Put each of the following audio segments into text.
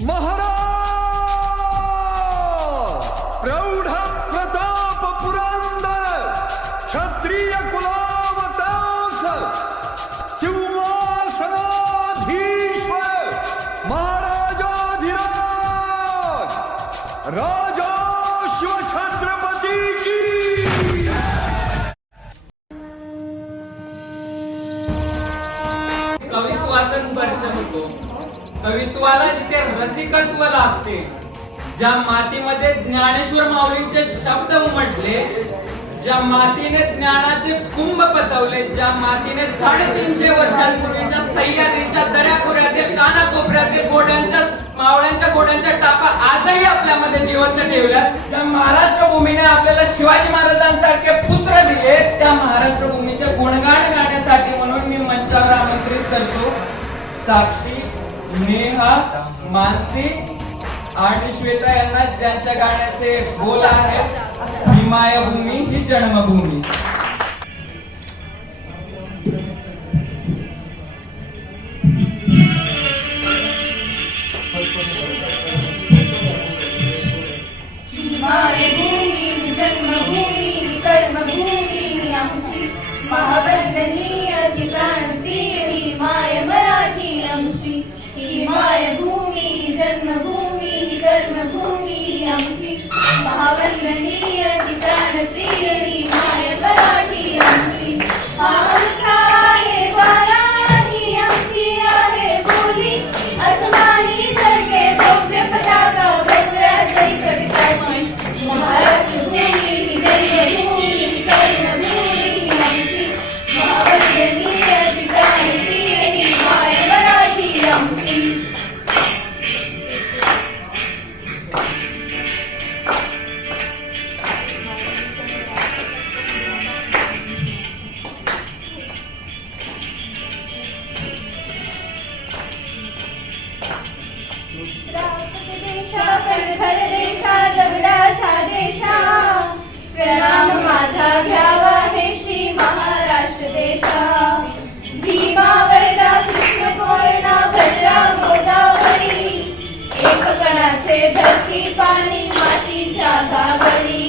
महाराज प्रौढ प्रताप पुरंदर क्षत्रिय कुलावतांस सिंहासनाधीश्वर महाराजाधिराज राजा शिवछत्रपती की कवित्वाचा स्पर्श होतो. कवित्वाला जिथे रसिकत्व लागते, ज्या मातीमध्ये ज्ञानेश्वर माऊलींचे शब्द उमटले, ज्या मातीने ज्ञानाचे कुंभ पचवले, ज्या मातीने 350 वर्षांपूर्वीच्या सह्याद्रीच्या दऱ्याखोऱ्यातील कानाकोपऱ्यातील मावळ्यांच्या घोड्यांच्या टापा आजही आपल्यामध्ये जिवंत ठेवल्यात, ज्या महाराष्ट्र भूमीने आपल्याला शिवाजी महाराजांसारखे पुत्र दिले, त्या महाराष्ट्र भूमीचे गुणगान गाण्यासाठी म्हणून मी मंचावर आमंत्रित करतो साक्षी, नेहा, मानसी आणि श्वेता यांना, ज्यांच्या गाण्याचे बोल आहेत ही मायाभूमी ही जन्मभूमी. मायभूमी जन्मभूमी कर्मभूमी आमची महावंदनीय ती प्राणप्रिय ही माय मराठी आमची. ही मायभूमी जन्मभूमी कर्मभूमी आमची महावंदनीय ती प्राणप्रिय ही माय मराठी आमची. आमचा आहे बाळा ही आमची आहे बोली अस्मानी सारखे भव्य पताका भद्राचई कविताची. महाराष्ट्र भूमी ही जन्मभूमी कर्मभूमी आमची महावंदनीय ती प्राणप्रिय ही माय मराठी आमची. देशा कणखर देशा दगडाचा देशा प्रणाम माझा घ्यावा हे श्री महाराष्ट्र देशा. भीमा वर्धा कृष्ण कोयना भद्रा गोदावरी एक कणाचे धरती पाणी मातीच्या गावली.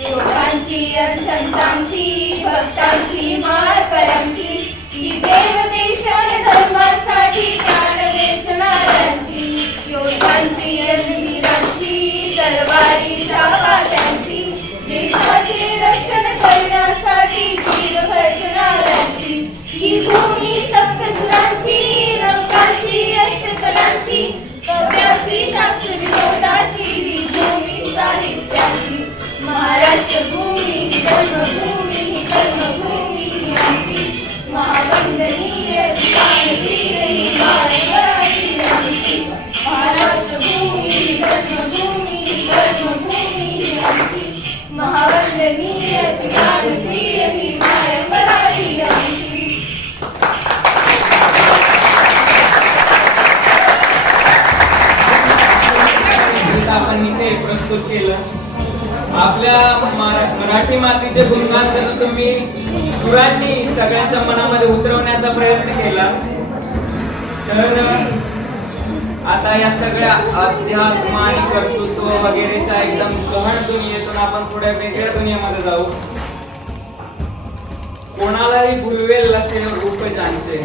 योगांची संतांची भक्तांची माळकऱ्यांची ही देव देश धर्मासाठी प्राण वेचणाऱ्यांची योद्धांची वीरांची तलवारीच्या वाट्यांची देशाचे रक्षण करण्यासाठी जीव घडणाऱ्यांची ही भूमी सप्तसुरांची रंगाची अष्टकलांची काव्याची शास्त्र विनोदाची ही भूमी साहित्याची. महाराष्ट्र भूमी जन्मभूमी कर्मभूमी आमची महावंदनीय प्राणप्रिय ही माय मराठी आमची. महाराष्ट्र भूमी जन्मभूमी कर्मभूमी आमची महावंदनीय प्राणप्रिय ही माय मराठी आमची. आपण इथे प्रस्तुत केलं. आपल्या मराठी मातीचे गुणगान जर तुम्ही सुरांनी सगळ्यांच्या मनामध्ये उतरवण्याचा प्रयत्न केला तर आता या सगळ्या अध्यात्म आणि कर्तृत्व वगैरेच्या एकदम गहन दुनियेतून आपण थोड्या वेगळ्या दुनियेमध्ये जाऊ. कोणालाही भुलवेल असे रूप ज्यांचे,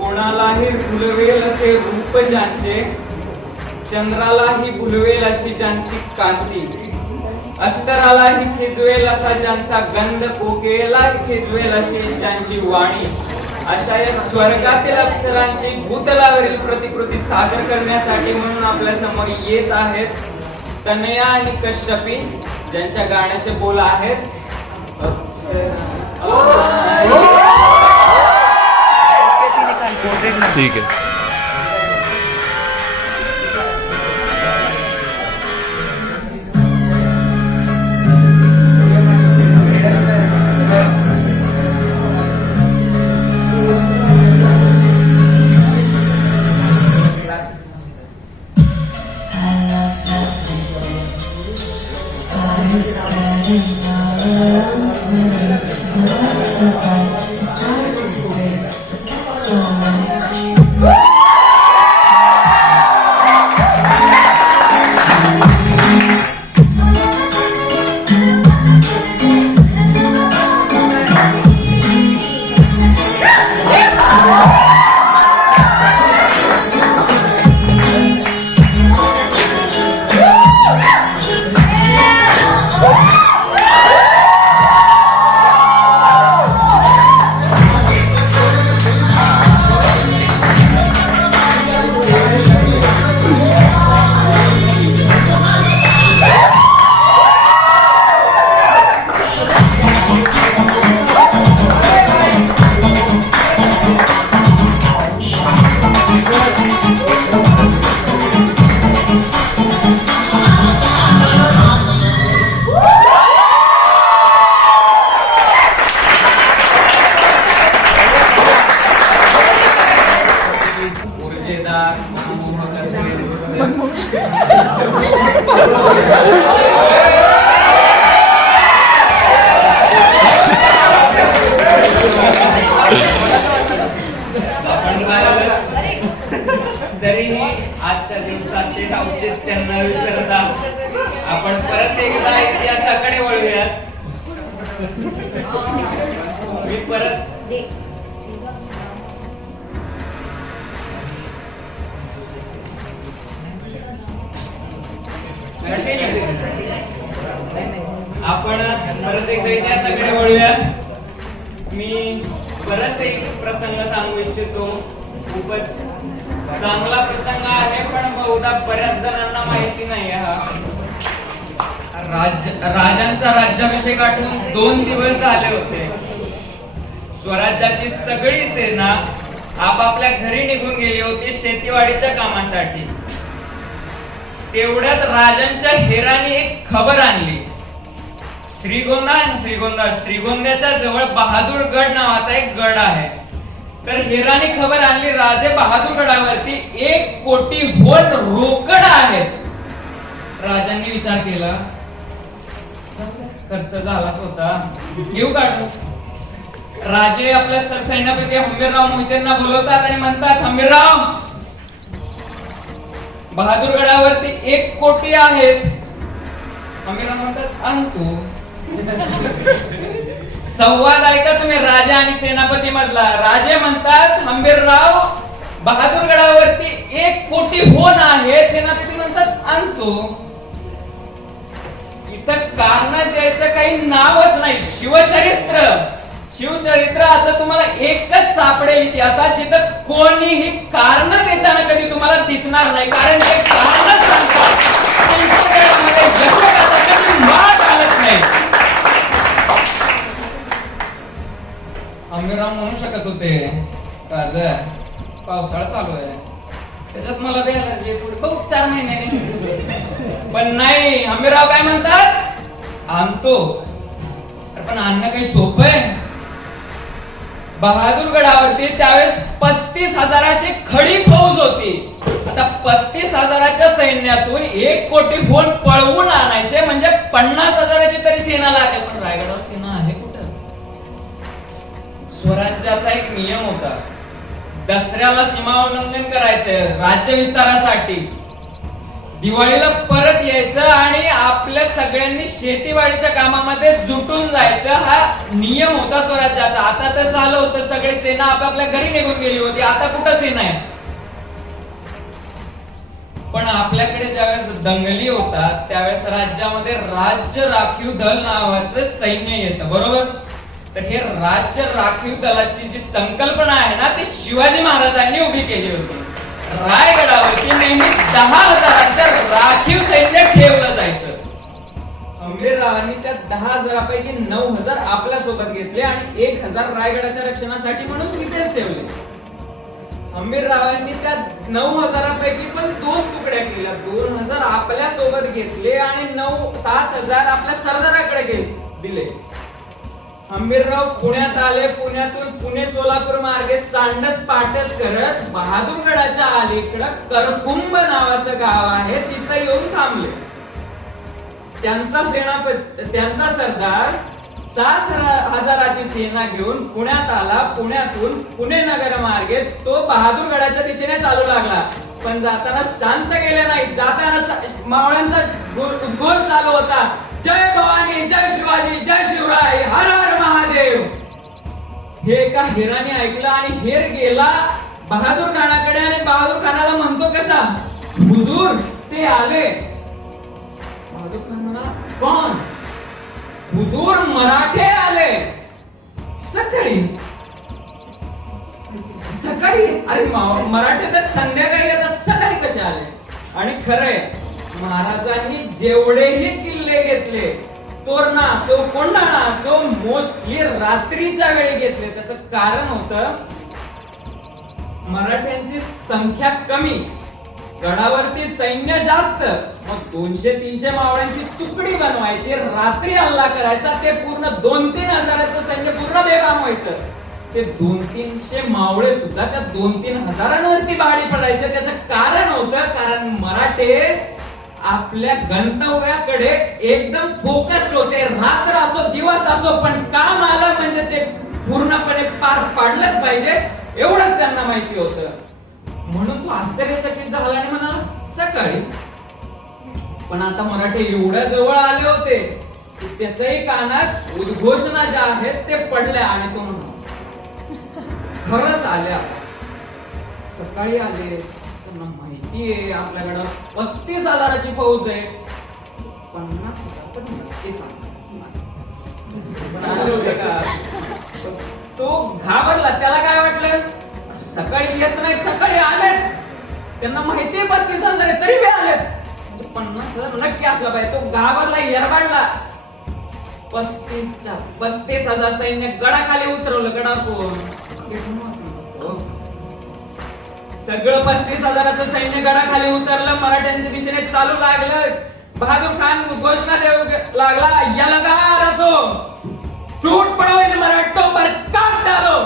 कोणालाही भुलवेल असे रूप ज्यांचे, चंद्रालाही भुलवेल अशी ज्यांची कांती, अत्तरालाही खिजवेल असा ज्यांचा गंध, कोकिळेलाही खिजवेल अशी ज्यांची वाणी, अशा या स्वर्गातील अप्सरांची भूतलावरील प्रतिकृती सादर करण्यासाठी म्हणून आपल्या समोर येत आहेत तनया आणि कश्यपी, ज्यांच्या गाण्याचे बोल आहेत ठीक है. silent today. So ऊर्जेदार मनमोहक जरीही आजच्या दिवसाचे औचित्य न विसरता आपण परत एकदा इतिहासाकडे वळूयात. मी परत आपण परत एकदा इतिहासाकडे वळूयात. मी परत एक प्रसंग सांगू इच्छितो. खूपच चांगला प्रसंग आहे, पण बहुधा बऱ्याच जणांना माहिती नाही. हा राजांचा राज्याभिषेक आठवून 2 दिवस झाले होते. स्वराज्याची सगळी सेना आपापल्या घरी निघून गेली होती शेतीवाडीच्या कामासाठी. तेवढ्यात राजांच्या हेराने एक खबर आणली. श्रीगोंद्याच्या जवळ बहादूरगड नावाचा एक गड आहे. तर हेराने खबर आणली, राजे बहादूरगडावरती 1 कोटीहून रोकड आहेत. राजांनी विचार केला, खर्च झालाच होता, घेऊ काढू. राजे आपल्या सरसैन्यपती हंबीरराव मोहितेंना बोलवतात आणि म्हणतात, हंबीरराव, बहादूरगडावरती 1 कोटी आहेत. हंबीरराव म्हणतात, आणतो. संवाद ऐका तुम्ही राजा आणि सेनापती मधला. राजे म्हणतात, हंबीरराव, बहादूरगडावरती 1 कोटी होन आहे. सेनापती म्हणतात, आणतो. इथं कारण द्यायचं काही नावच नाही. शिवचरित्र असं तुम्हाला एकच सापडेल इतिहासात जिथं कोणीही कारण देताना कधी तुम्हाला दिसणार नाही. कारण ते कारणच सांगतात. हंबीरराव म्हणू शकत होते, राजा, पावसाळा चालू आहे, त्याच्यात मला द्यायला बघू 4 महिने. पण नाही, हंबीरराव काय म्हणतात, आणतो. पण आणणं काही सोपं आहे? बहादूरगडावरती त्यावेळेस 35,000ची खडी फौज होती. आता 35,000च्या सैन्यातून 1 कोटी होऊन पळवून आणायचे म्हणजे 50,000ची तरी सेना लागेल. पण रायगडावर सेना आहे कुठं? स्वराज्याचा एक नियम होता, दसऱ्याला सीमा उल्लंघन करायचं राज्य विस्तारासाठी, दिवाळीला परत यायचं आणि आपल्या सगळ्यांनी शेतीवाडीच्या कामामध्ये जुटून जायचं. हा नियम होता स्वराज्याचा. आता तर झालं होतं, सगळे सेना आपापल्या घरी निघून गेली होती. आता कुठं सेना आहे? पण आपल्याकडे ज्यावेळेस दंगली होतात त्यावेळेस राज्यामध्ये राज्य राखीव दल नावाचं सैन्य येतं, बरोबर? तर हे राज्य राखीव दलाची जी संकल्पना आहे ना, ती शिवाजी महाराजांनी उभी केली होती. रायगडावरती नेहमी 10,000चं राखीव सैन्य ठेवलं जायचं. हंबीररावांनी त्या 10,000पैकी 9,000 आपल्या सोबत घेतले आणि 1,000 रायगडाच्या रक्षणासाठी म्हणून तिथेच ठेवले. हंबीररावांनी त्या 9,000पैकी पण 2 तुकड्या केल्या. 2,000 आपल्या सोबत घेतले आणि 7,000 आपल्या सरदाराकडे दिले. हंबीरराव पुण्यात आले. पुण्यातून पुणे सोलापूर मार्गे सांडस पाटस करत बहादूरगडाच्या अलीकडं करकुंभ नावाचं गाव आहे, तिथं येऊन थांबले. त्यांचा सरदार 7,000ची सेना घेऊन पुण्यात आला. पुण्यातून पुणे नगर मार्गे तो बहादूरगडाच्या दिशेने चालू लागला. पण जाताना शांत गेले नाही. जाताना मावळ्यांचा उद्घोष चालू होता. जय भवानी, जय शिवाजी, जय शिवराय, हर हर महादेव. हे एका हेराने ऐकलं आणि हेर गेला बहादूर खानाकडे आणि बहादूर खानाला म्हणतो कसा, हुजूर ते आले. बहादूर खान म्हणा, कोण? हुजूर मराठे आले. सकाळी सकाळी? अरे मराठे तर संध्याकाळी येतात, सकाळी कसे आले? आणि खरंय, महाराजांनी जेवढेही किल्ले घेतले, तोरणा असो कोंढाणा असो, मोस्टली रात्रीच्या वेळी घेतले. त्याचं कारण होतं मराठ्यांची संख्या कमी, गडावरती सैन्य जास्त. मग 200-300 मावळ्यांची तुकडी बनवायची, रात्री हल्ला करायचा. ते पूर्ण 2-3 हजाराचं सैन्य पूर्ण बेगाम व्हायचं. ते 200-300 मावळे सुद्धा त्या 2-3 हजारांवरती भाडी पडायचे. त्याचं कारण होतं, कारण मराठे आपल्या गंतव्याकडे एकदम फोकस्ड होते. रात्र असो दिवस असो, पण काम आलं म्हणजे ते पूर्णपणे पार पाडलंच पाहिजे, एवढंच त्यांना माहिती होतं. म्हणून तो आश्चर्यचकित झाला आणि म्हणाला सकाळी. पण आता मराठे एवढ्या जवळ आले होते की त्याच्याही कानात उद्घोषणा ज्या आहेत ते पडल्या. आणि तो म्हणाला खरंच आल्या. सकाळी आले. त्यांना माहिती आहे आपल्याकडं 35,000ची फौज आहे. 50,000 पण नक्कीच आले होते का? तो घाबरला. त्याला काय वाटलं, सकाळी येत नाहीत, सकाळी आलेत. त्यांना माहिती आहे 35,000 आहे, तरी बी आलेत. 50,000 नक्की असला पाहिजे. तो घाबरला, येरबाडला. 35,000 सैन्य गडाखाली उतरवलं. गडा कोण? सगळं 35,000चं सैन्य गडाखाली उतरलं. मराठ्यांच्या दिशेने चालू लागलं. बहादूर खान घोषणा देऊ लागला, यलगार असो, टूट पडो इन मराठों पर, काट डालो.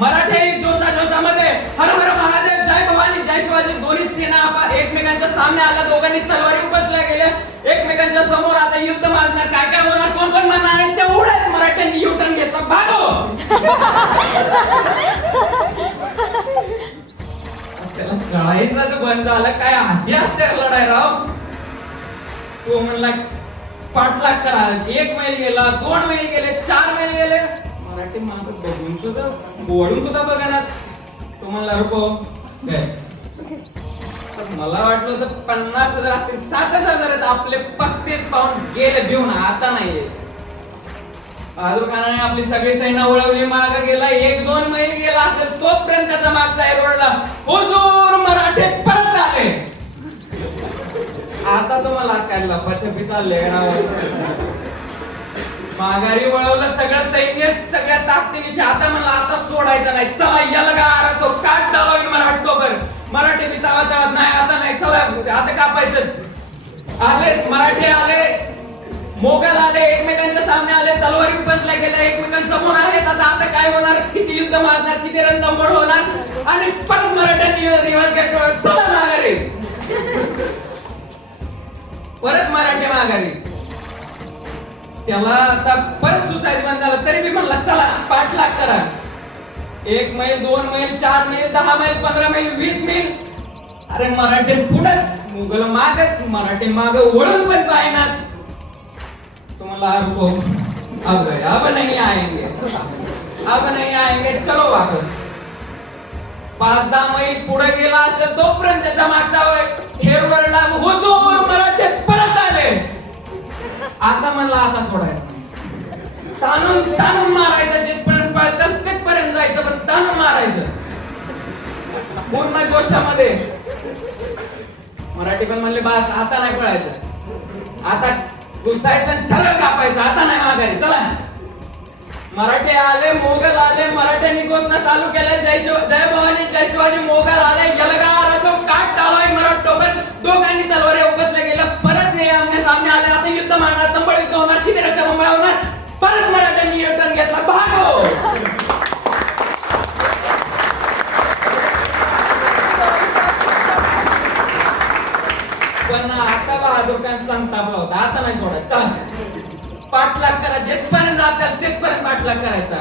मराठे जोशामध्ये हर हर महादेव, जय भवानी, जय शिवाजी दोन्ही सेना एकमेकांच्या सामने आल्या. दोघांनी तलवारी उपसल्या गेल्या एकमेकांच्या समोर. आता युद्ध माजणार. काय काय होणार, कोण कोण मारणार आहे तेवढ्यात मराठ्यांनी युटर्न घेतला. भागो. त्याला कळायचं बंद झालं. काय हशी असते लढाई राव. तो म्हणला पाठलाग करा. 1 मैल गेला, 2 मैल गेले, 4 मैल गेले. मराठी माग बघून सुद्धा ओढून सुद्धा बघणार. तो म्हणला रुको. मला वाटलं होतं 50,000 असतील, 7,000 आहेत. आपले 35 पाऊंड गेले भिवून. आता नाही. बहादूर खानाने आपली सगळी सैन्य वळवली. माग गेला. 1-2 मैल गेला असेल तोपर्यंत त्याचा मागचा एरवडला. हुजूर मराठे परत आले. आता तुम्हाला काय लपाछपी चालले. माघारी वळवलं सगळं सैन्य सगळ्या ताकदीनिशी. आता मला आता सोडायचं नाही. चला यलगार असो, काट डालो मराठोबर. मराठी बी तावत नाही. आता नाही, चला आता कापायचंच. आले मराठी, आले मोगल, आले एकमेकांच्या सामने आले. तलवारी उपसल्या गेल्या एकमेकांसमोर आहेत. आता काय होणार, किती युद्ध मारणार, किती रणतंबोड होणार. आणि परत मराठ्यांनी रिवाज घेतला, चला माघारी. परत मराठी माघारी. त्याला आता परत सुचायचं बंद झालं. तरी बी म्हणला चला पाठलाग करा. 1 मैल, 2 मैल, 4 मैल, 10 मैल, 15 मैल, 20 मैल. अरे मराठे पुढंच, मुघल मागच. मराठी माग वळून पण पाहिनात. तुम्हाला रुको, अब नहीं आएंगे, अब नहीं आएंगे, चलो वापस. 5-10 मैल पुढे गेला असेल तोपर्यंत त्याच्या मागचा हेरवडला. हुजूर मराठे परत आले. आता म्हणला आता सोडायचं नाही. ताणून मारायचं. जिथपर्यंत पळतात तिथपर्यंत जायचं, पण ताणून मारायचं पूर्ण जोशामध्ये. मराठी पण म्हणले बास, आता नाही पळायचं, आता घुसायचं, सरळ कापायचं, आता नाही माघारी, चला. मराठे आले, मोगल आले. मराठ्यांनी घोषणा चालू केल्या, जय भवानी, जय शिवाजी. मोगल आले, यलगार असो, काट डालो मराठोबर. दोघांनी तलवारी उपसल्या गेल्या. परत हे आमने सामने आले. आता युद्ध मारणार, तंबळ युद्ध होणार, किती रक्तबंबाळ होणार. परत मराठ्यांनी युटर्न घेतला. भागो. पण आता बहादूर खान संतापला होता. आता नाही सोडत, चला पाठलाग करा. जिथपर्यंत जातात पाठलाग करायचा.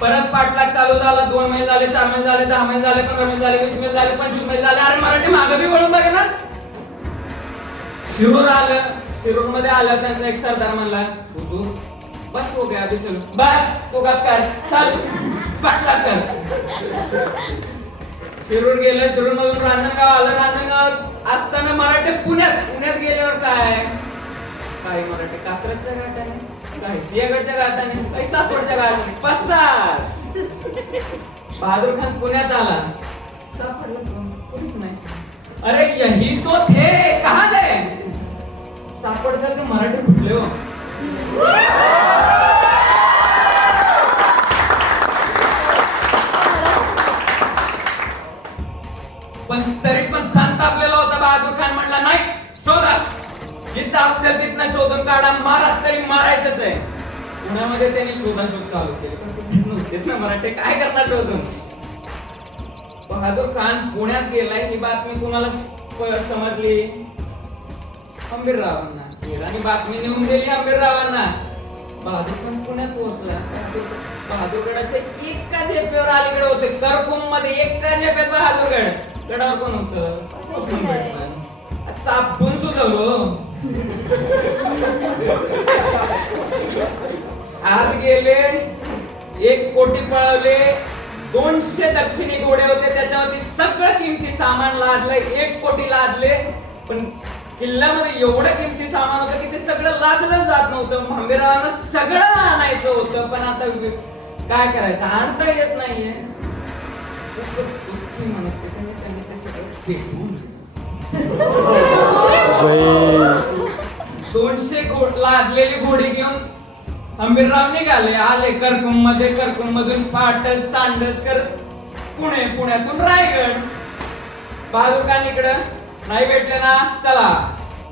परत पाठलाग चालू झाला. 2 महिने झाले, 4 महिने झाले, 10 महिने झाले, 15 महिने झाले, 20 महिने झाले, 25 महिने झाले. अरे मराठी मागे बी वळून बघा ना. शिरूर आलं. शिरूर मध्ये आलं त्यांचा एक सरदार म्हणला, हुजूर बस हो गया अभी चलो. बस तू का कर चल पाठलाग कर. शिरूर गेलं. शिरूर मधून रांजणगाव आलं. रांजणगाव असताना मराठे पुण्यात गेल्यावर काही मराठी कात्रजच्या घाटाने, काही सिंहगडच्या घाटाने, काही सासवडच्या घाटाने पसार. बहादूर खान पुण्यात आला. सापडलं कोणीच नाही. अरे यही तो थे, कहां गए? सापडतात ते मराठी कुठले हो. पण तरी पण संतापलेला होता बहादूर खान. म्हणला नाही, शोधा, जिथं असतील तिथनं शोधून काढा, मारा तरी मारायचंच आहे. पुण्यामध्ये त्यांनी शोधाशोध चालू केली, पण नव्हतेच ना मराठी, काय करणार शोधून. बहादूर खान पुण्यात गेलाय ही बातमी कुणाला समजली? आंबीररावांना. आणि बातमी नेऊन दिली आंबीररावांना. बहादूर खान पुण्यात पोहोचला. बहादूरगडाच्या एका झेपेवर अलीकडे होते, करकुम मध्ये एका झेपेत बहादूरगड. गडावर कोण होतं? चापून सुचवलो. आत गेले, 1 कोटी पळवले, 200 दक्षिणी घोडे होते, त्याच्यावरती सगळं किमती सामान लादलं. 1 कोटी लादले, पण किल्ल्यामध्ये एवढं किमती सामान होतं की ते सगळं लादलं जात नव्हतं. भांबीरावांना सगळं आणायचं होतं, पण आता काय करायचं, आणता येत नाहीये. खूपच दुःखी मनस्थितीने त्यांनी ते सगळं फेकून 200 लादलेली घोडी घेऊन आंबीरराव निघाले. आले करकुम मध्ये. करकुम मधून पाटस सांडस करत पुणे, पुण्यातून रायगड. बहादूर खान इकडं नाही भेटले ना, चला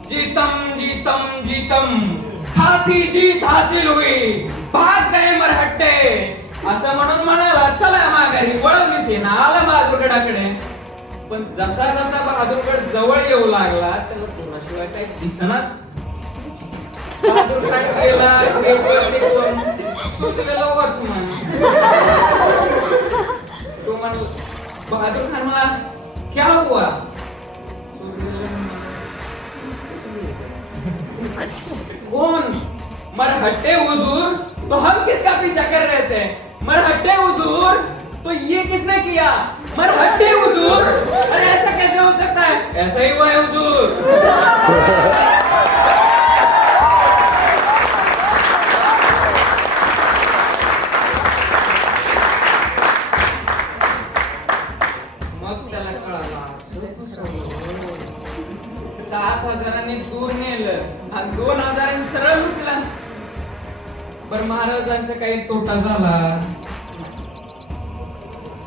जीतम जीतम जीतम, फासी जीत हासिल हुई, भाग गए मरहट्टे, असं म्हणून म्हणाला चला माघारी. वळवली सेना. आला बहादूरगडाकडे. पण जसा जसा बहादूरगड जवळ येऊ लागला त्याला कोणाशिवाय काही दिसनाच. बहादूर खान गेला, सुचलेला वॉचमन. तो म्हण, बहादूर खान मला क्या हुआ? कौन? मरहट्टे हुजूर, तो हम किसका पीछा कर रहे थे? मरहट्टे हुजूर, तो ये किसने किया? मरहट्टे हुजूर, अरे ऐसा कैसे हो सकता है? ऐसा ही हुआ है हुजूर. मग त्याला कळाला 7,000 दूर नेलं आणि 2,000 सरळ लुटला. पण महाराजांचा काही तोटा झाला,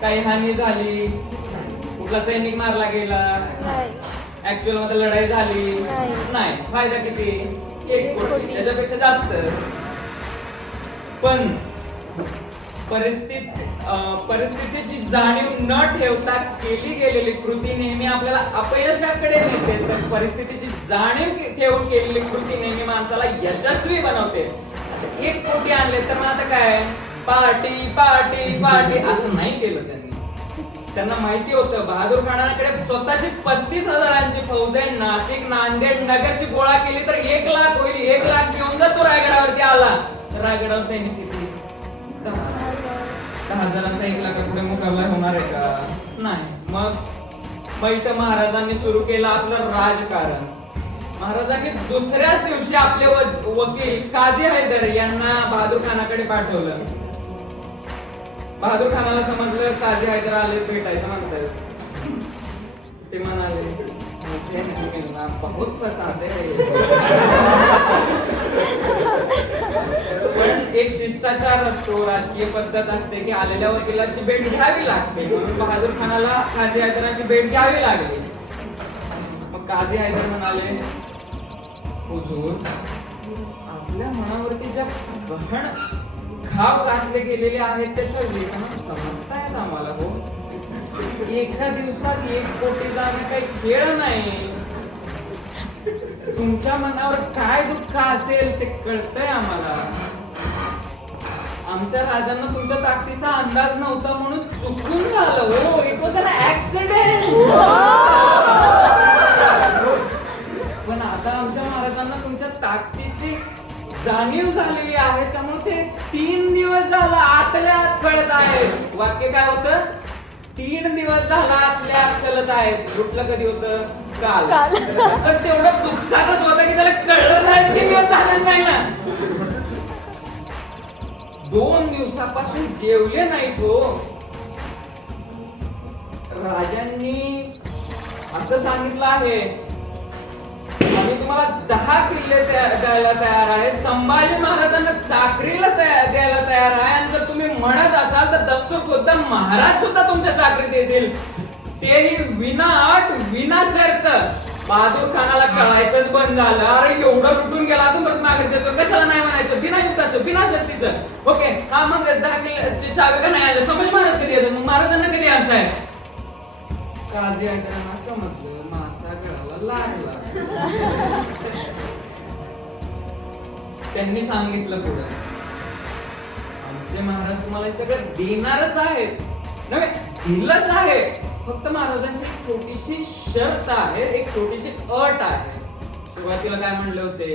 काही हानी झाली, कुठला सैनिक मारला गेला, ऍक्च्युअल मध्ये लढाई झाली नाही. फायदा किती? 1 कोटी, त्याच्यापेक्षा जास्त. पण परिस्थितीची जाणीव न ठेवता केली गेलेली कृती नेहमी आपल्याला अपयशाकडे नेते. तर परिस्थितीची जाणीव ठेवून केलेली कृती नेहमी माणसाला यशस्वी बनवते. 1 कोटी आणले तर मग आता काय, पार्टी पार्टी पार्टी असं नाही केलं त्यांनी. त्यांना माहिती होतं बहादूर खानाकडे स्वतःची 35,000ची फौज आहे. नाशिक, नांदेड, नगरची गोळा केली तर 1 लाख होईल. 1 लाख घेऊन जर तो रायगडावरती आला तर रायगडावर सैनिक किती? 10,000चा 1 लाखापुढे मुकाबला होणार आहे का? नाही. मग इथं महाराजांनी सुरू केलं आपलं राजकारण. महाराजांनी दुसऱ्याच दिवशी आपले वकील काझी हैदर यांना बहादूर खानाकडे पाठवलं. बहादूर खानाला समजलं काझी हैदर आले भेटायचं म्हणतात. ते म्हणाले मुझे नहीं मिलना, बहुत पसंद है. पण एक शिष्टाचार असतो, राजकीय पद्धत असते की आलेल्या वकिलाची भेट घ्यावी लागते. म्हणून बहादूर खानाला काझी हैदरांची भेट घ्यावी लागली. मग काझी हैदर म्हणाले, हुजूर, आपल्या मनावरती ज्या गहन घाव घातले गेलेले आहेत त्याच्या वेदना समजतायत आम्हाला. हो, एका दिवसात 1 कोटी जाणं काही खेळ नाही. तुमच्या मनावर काय दुःख असेल ते कळतंय आम्हाला. आमच्या राजांना तुमच्या ताकदीचा अंदाज नव्हता म्हणून चुकून झालं हो. It was an accident. पण आता आमच्या महाराजांना तुमच्या ताकदीची जाणीव झालेली आहे, त्यामुळे ते 3 दिवस झाला आतल्या आत कळत आहे. वाक्य काय होतं? 3 दिवस झाला आतल्या आत कळत आहेत. रुटलं कधी होतं? काल. तर तेवढं दुःखातच होतं की त्याला कळलं नाही. 3 दिवस झाले नाही ना. 2 दिवसापासून जेवले नाहीत हो. राजांनी असं सांगितलं आहे, आम्ही तुम्हाला 10 किल्ले द्यायला तयार आहे. संभाजी महाराजांना चाकरीला द्यायला तयार आहे. आणि जर तुम्ही म्हणत असाल तर दस्तूर खुद्द महाराज सुद्धा तुमच्या चाकरीत येतील, तेही विना अट विना शर्त. बहादूर खानाला कळायचंच बंद झालं. अरे एवढं लुटून गेला तर परत मागे देतो, कशाला नाही म्हणायचं? बिना युद्धाचं बिना शर्तीचं. ओके हा, मग 10 किल्ल्याची चावी का नाही आलं? संभाजी महाराज कधी येतात? मग महाराजांना कधी आणताय? काजी ऐकताना समजलं मासा गळाला लागला. त्यांनी सांगितलं पुढे, आमचे महाराज तुम्हाला हे सगळं देणारच आहेत. नव्हे, दिलंच आहे. फक्त महाराजांची एक छोटीशी शर्त आहे, एक छोटीशी अट आहे. सुरुवातीला काय म्हणले होते?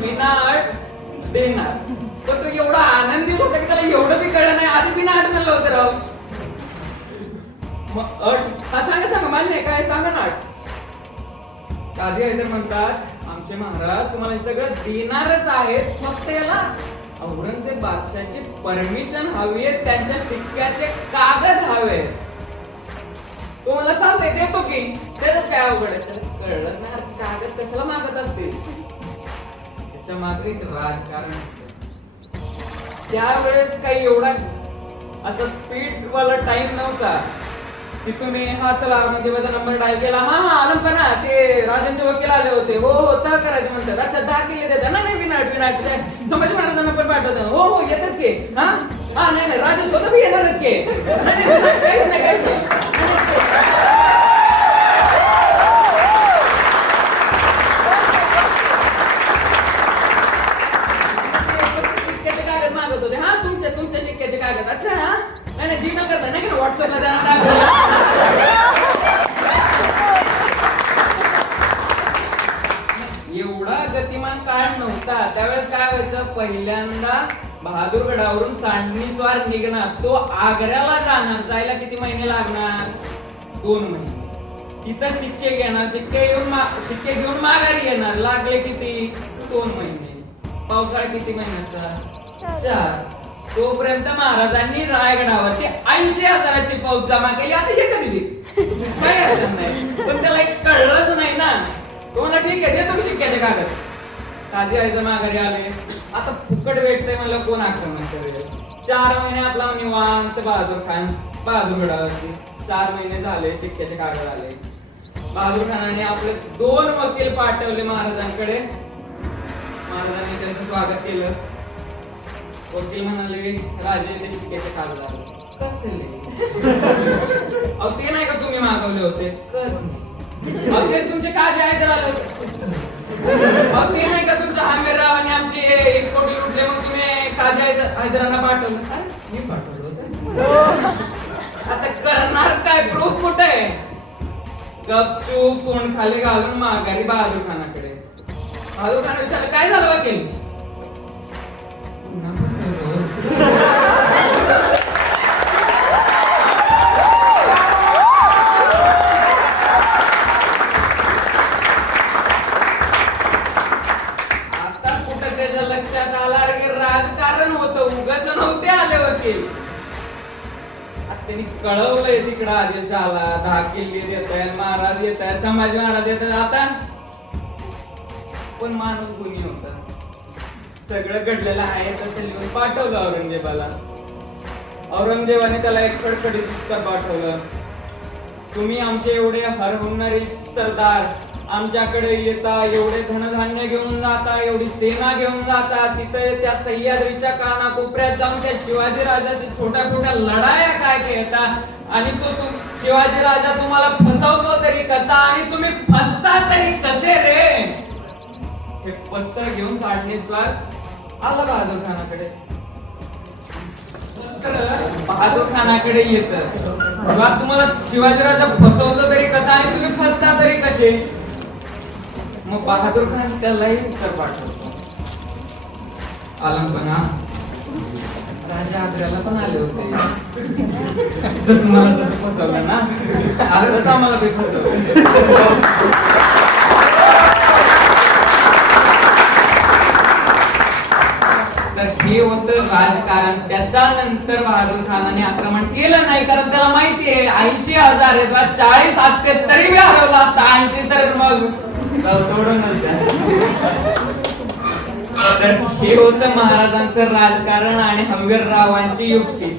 बिना अट देणार. पण तो एवढा आनंदी होता की त्याला एवढं बी कळलं नाही. आधी बिना अट म्हणलं होतं राव. मग अट हा सांगा मान्य आहे काय? सांगा ना अट. काजी हैदर म्हणतात, आमचे महाराज तुम्हाला हे सगळं देणारच आहेत, फक्त याला औरंगजेब बादशाहची परमिशन हवी आहे, त्यांच्या शिक्क्याचे कागद हवे. तो मला चालतंय देतो की, त्याच्यात काय अवघड आहे? कळलं ना, कागद कशाला मागत असतील? त्याच्या मागे एक राजकारण. त्यावेळेस काही एवढा असा स्पीड वाला टाइम नव्हता की तुम्ही हा चला औरंगजेबाचा नंबर डायल केला, हा आलं पण ना ते राजांचे वकील आले होते, हो तह करायचे म्हणतात, अच्छा 10 किल्ले देतात ना, नाही विनाट संभाजी महाराजांना पण पाठवतात, हो येतात की, हा नाही राजा स्वतः बी येणार की, काहीच नाही. शिक्क्याचे कागद मागत होते. हा तुमच्या शिक्क्याचे कागद. अच्छा हा नाही जीमेल करता नाही का व्हॉट्सअपला त्यांना एवढा गतिमान काळ नव्हता. त्यावेळेस काय व्हायचं, पहिल्यांदा बहादूरगडावरून सांडणीस्वार निघणार, तो आग्र्याला जाणार. जायला किती महिने लागणार? 2 महिने. तिथं शिक्के घेणार, शिक्के घेऊन माघारी येणार. लागले किती? 2 महिने. पावसाळा किती महिन्याचा? 4. तोपर्यंत महाराजांनी रायगडावरती 80,000ची फौज जमा केली. आता हे कधी काय अडचण नाही, पण त्याला एक कळलंच नाही ना. तुम्हाला ठीक आहे देतो शिक्क्याचे कागद. काजी हैदर माघारी आले. आता फुकट भेटतंय म्हणलं कोण आक्रमण करेल? 4 महिने आपला निवांत बहादूरगडावरती 4 महिने झाले, शिक्क्याचे कागद आले. बहादूर खानाने आपले 2 वकील पाठवले महाराजांकडे. महाराजांनी त्यांचं स्वागत केलं. वकील म्हणाले, राजे ते शिक्क्याचे कागद आले. कसले? अहो ते नाही का तुम्ही मागवले होते? अहो ते तुमचे काजी हैदर आले होते. अहो ते नाही का तुमचं आमिरराव आणि आमचे 1 कोटी लुटले, मग तुम्ही काजी हैदरांना पाठवलं? मी पाठवलं होतं. आता करणार काय? प्रूफ कुठे आहे? गपचूप तोंड खाली घालून माघारी बहादूर खानाकडे. बहादूर खान विचारलं, काय झालं वकील? आता कुठं त्याच्या लक्षात आला की राजकारण होतं, उगाच नव्हते आले वकील. त्यांनी कळवलंय तिकडं आदेश आला, 10 किल्ले देत आहे, महाराज येत आहे, संभाजी महाराज येत आहे. आता पण माणूस गुणी होता, सगळं घडलेलं आहे तसं लिहून पाठवलं औरंगजेबाला. औरंगजेबाने त्याला एक खडखडीत उत्तर पाठवलं, तुम्ही आमचे एवढे हरहुन्नरी सरदार आमच्याकडे येता, एवढे धनधान्य घेऊन जाता, एवढी सेना घेऊन जाता, तिथे त्या सह्याद्रीच्या कानाकोपऱ्यात जाऊन त्या शिवाजी राजाशी छोट्या छोट्या लढाया काय खेळता, आणि तो शिवाजी राजा तुम्हाला फसवतो तरी कसा, आणि तुम्ही फसता तरी कसे रे? हे पत्र घेऊन सांडणीस्वार आला बहादूर खानाकडे. बहादूर खानाकडे येतं तेव्हा तुम्हाला शिवाजीराजा फसवतो तरी कसा आणि तुम्ही फसता तरी कसे? मग बहादूर खान त्यालाही उत्तर पाठवतो, आलमपणा राजा आग्र्याला पण आले होते तर तुम्हाला तसं फसवलं ना, असंच आम्हाला ते फसवलं. तर हे होतं राजकारण. त्याच्यानंतर बहादूर खानाने आक्रमण केलं नाही, कारण त्याला माहिती आहे 80,000 आहेत, 40 असते तरी बी हरवला असता, 80 तर मग सोडूनच द्या. तर हे होतं महाराजांचं राजकारण आणि हंबीररावांची युक्ती.